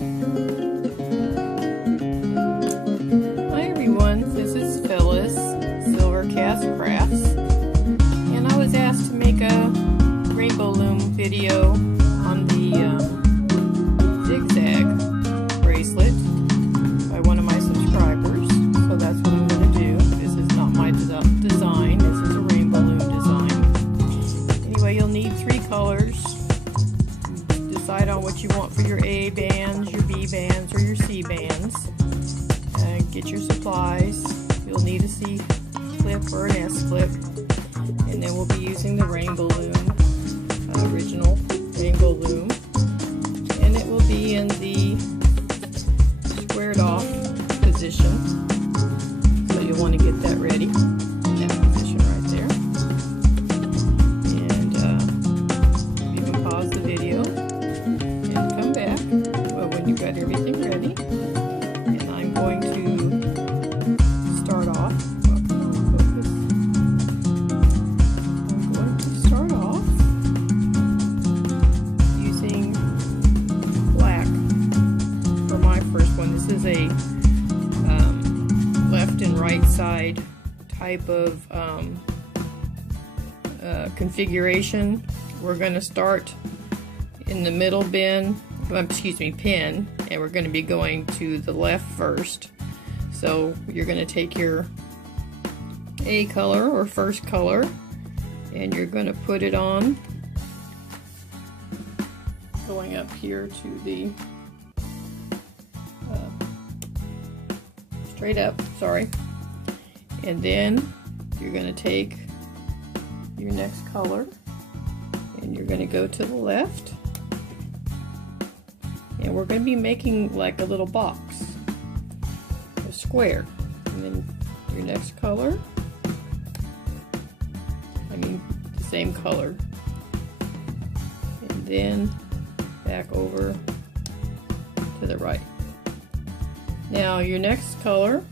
Hi everyone, this is Phyllis, Silvercast Crafts, and I was asked to make a rainbow loom video on the Zigzag bracelet by one of my subscribers, so that's what I'm going to do. This is not my design, this is a rainbow loom design. Anyway, you'll need 3 colors. Decide on what you want for your A bands, your B bands, or your C bands. Get your supplies. You'll need a C clip or an S clip, and then we'll be using the rainbow loom, original rainbow loom, and it will be in the squared off position. So you'll want to get that ready in that position right there. And you can pause the video and come back when you've got everything ready. And I'm going to start off. I'm going to start off using black for my first one. This is a left and right side type of configuration. We're going to start in the middle pin, and we're going to be going to the left first. So you're going to take your A color or first color, and you're going to put it on, going up here to the straight up, sorry, and then you're going to take your next color and you're going to go to the left, and we're going to be making like a little box, a square, and then your next color, the same color, and then back over to the right. Now your next color,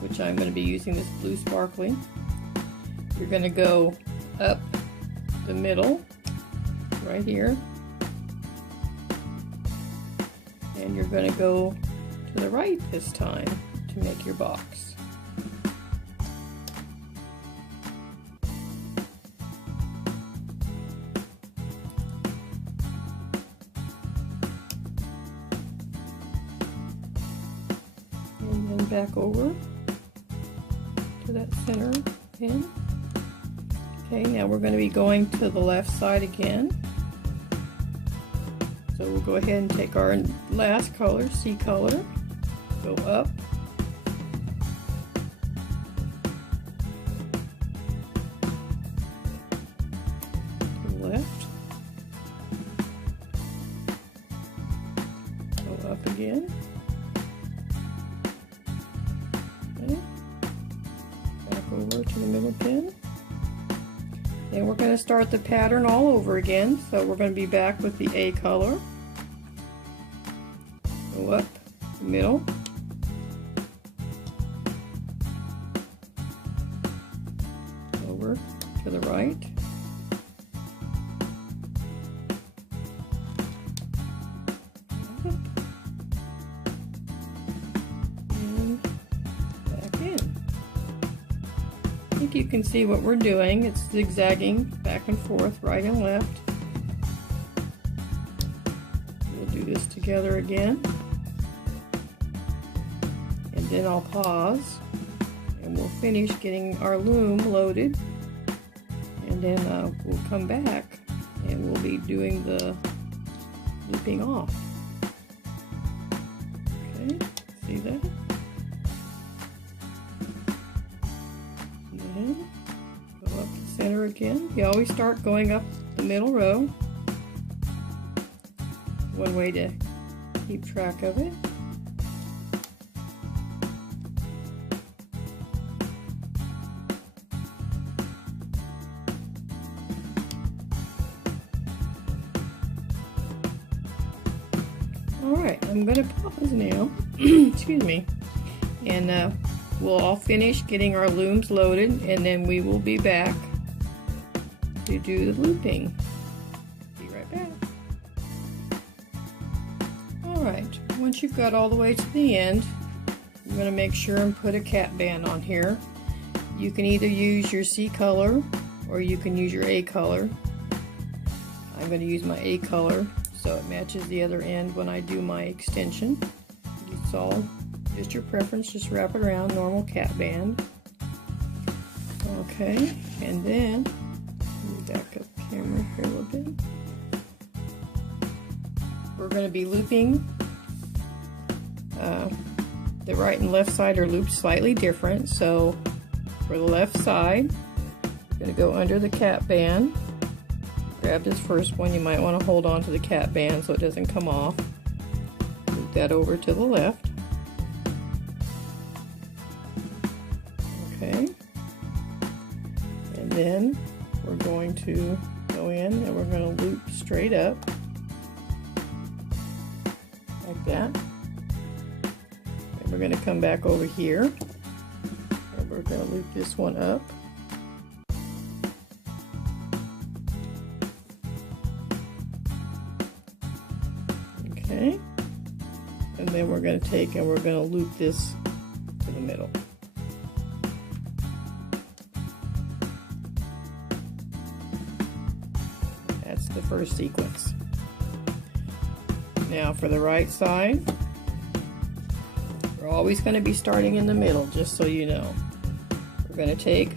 which I'm going to be using this blue sparkly, you're going to go up the middle right here, and you're going to go to the right this time to make your box. And then back over to that center pin. Okay, now we're going to be going to the left side again. So we'll go ahead and take our last color, C color, go up, to the left, go up again, okay, back over to the middle pin. Then we're going to start the pattern all over again. So we're going to be back with the A color. Go up the middle. Over to the right. Up. And back in. I think you can see what we're doing. It's zigzagging back and forth, right and left. We'll do this together again, and then I'll pause and we'll finish getting our loom loaded, and then we'll come back and we'll be doing the looping off. Okay, see that? Go up the center again. You always start going up the middle row. One way to keep track of it. Alright, I'm going to pause now. Excuse me. And we'll all finish getting our looms loaded, and then we will be back to do the looping. Be right back. Alright, Once you've got all the way to the end, I'm going to make sure and put a cap band on here. You can either use your C color or you can use your A color. I'm going to use my A color so it matches the other end when I do my extension. It's all just your preference, just wrap it around, normal cap band. Okay, and then let me back up the camera here a little bit. We're going to be looping. The right and left side are looped slightly different, so for the left side, I'm going to go under the cap band. Grab this first one. You might want to hold on to the cap band so it doesn't come off. Loop that over to the left. Okay. And then we're going to go in and we're going to loop straight up. Like that. And we're going to come back over here. And we're going to loop this one up. Okay, and then we're going to take and we're going to loop this to the middle. That's the first sequence. Now for the right side, we're always going to be starting in the middle, just so you know. We're going to take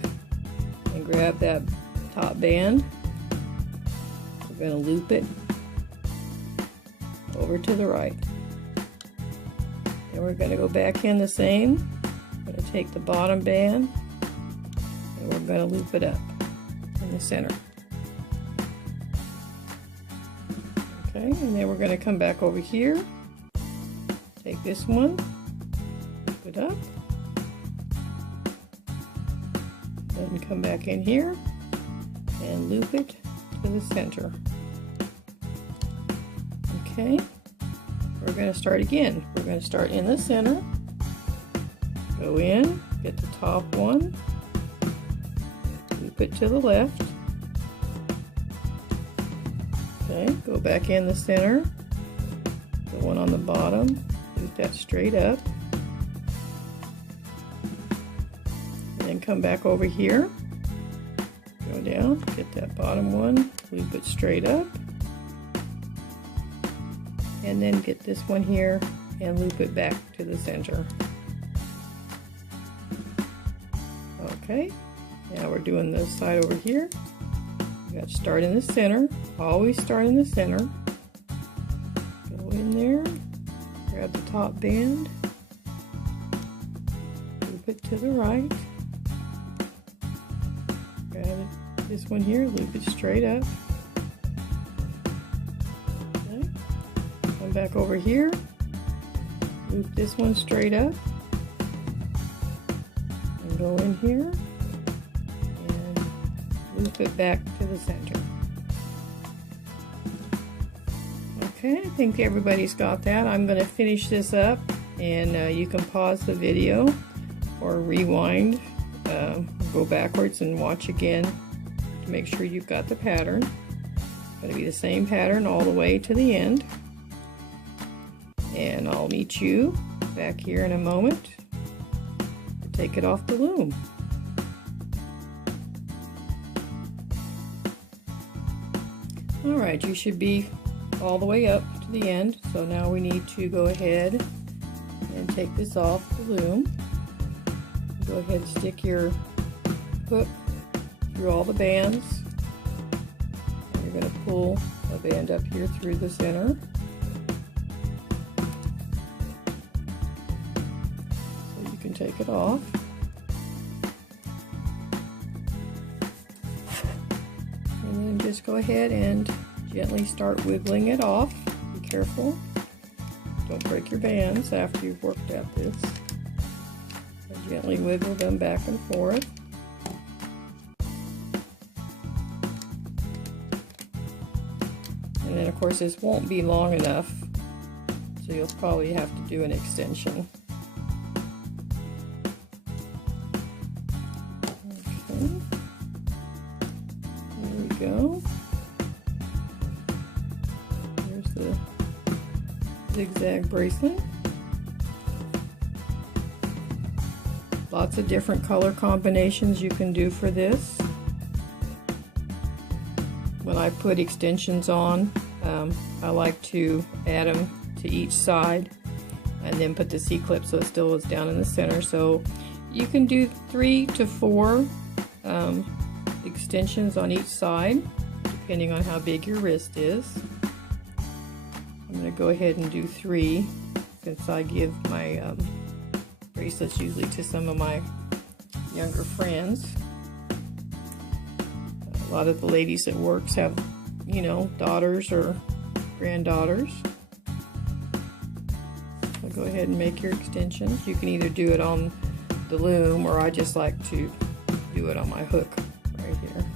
and grab that top band. We're going to loop it over to the right. And we're going to go back in the same. We're going to take the bottom band and we're going to loop it up in the center. Okay, and then we're going to come back over here. Take this one, loop it up, then come back in here and loop it to the center. Okay, we're going to start again. We're going to start in the center, go in, get the top one, loop it to the left. Okay, go back in the center, the one on the bottom, loop that straight up. And then come back over here, go down, get that bottom one, loop it straight up. And then get this one here and loop it back to the center. Okay, now we're doing this side over here. You got to start in the center, always start in the center. Go in there, grab the top band, loop it to the right. Grab this one here, loop it straight up. Come back over here, loop this one straight up, and go in here, and loop it back to the center. Okay, I think everybody's got that. I'm going to finish this up, and you can pause the video or rewind, go backwards and watch again to make sure you've got the pattern. It's going to be the same pattern all the way to the end. And I'll meet you back here in a moment to take it off the loom. Alright, you should be all the way up to the end, so now we need to go ahead and take this off the loom. Go ahead and stick your hook through all the bands. And you're going to pull a band up here through the center. Take it off. And then just go ahead and gently start wiggling it off. Be careful. Don't break your bands after you've worked at this. And gently wiggle them back and forth. And then of course this won't be long enough, so you'll probably have to do an extension. Go. There's the zigzag bracelet. Lots of different color combinations you can do for this. When I put extensions on, I like to add them to each side and then put the C-clip so it still is down in the center. So you can do 3 to 4 extensions on each side, depending on how big your wrist is. I'm going to go ahead and do 3 since I give my bracelets usually to some of my younger friends. A lot of the ladies at work have, you know, daughters or granddaughters. So go ahead and make your extensions. You can either do it on the loom, or I just like to do it on my hook right here.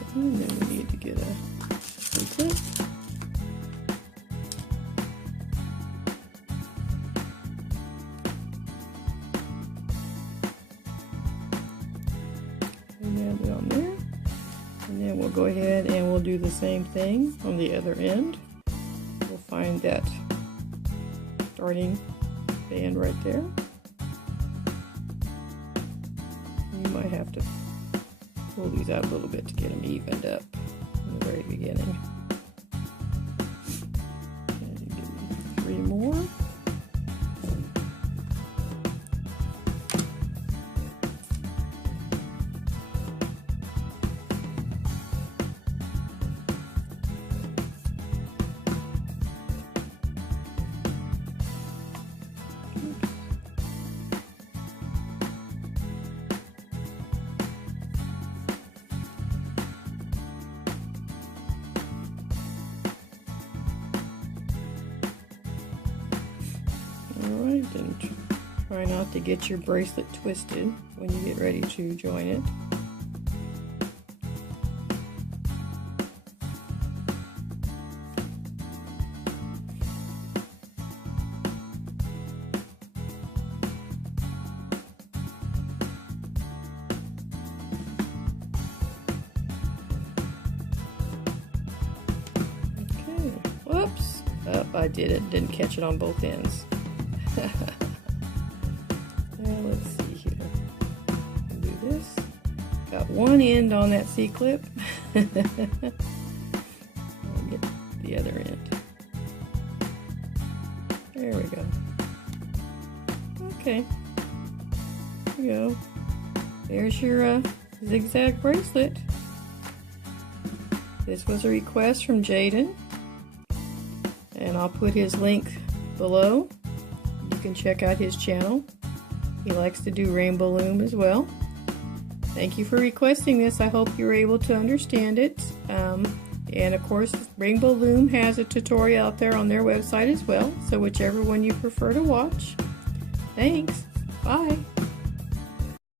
Okay, and then we need to get a clip. It on there, and then we'll go ahead and we'll do the same thing on the other end. We'll find that starting band right there. You might have to pull these out a little bit to get them evened up in the very beginning. And give me 3 more. Alright, and try not to get your bracelet twisted when you get ready to join it. Okay, whoops, I didn't catch it on both ends. Let's see here. Do this. Got one end on that C-clip. I'll get the other end. There we go. Okay. There we go. There's your zigzag bracelet. This was a request from Jaiden, and I'll put his link below. You can check out his channel. He likes to do rainbow loom as well. Thank you for requesting this. I hope you were able to understand it. And of course, Rainbow Loom has a tutorial out there on their website as well. So whichever one you prefer to watch. Thanks. Bye.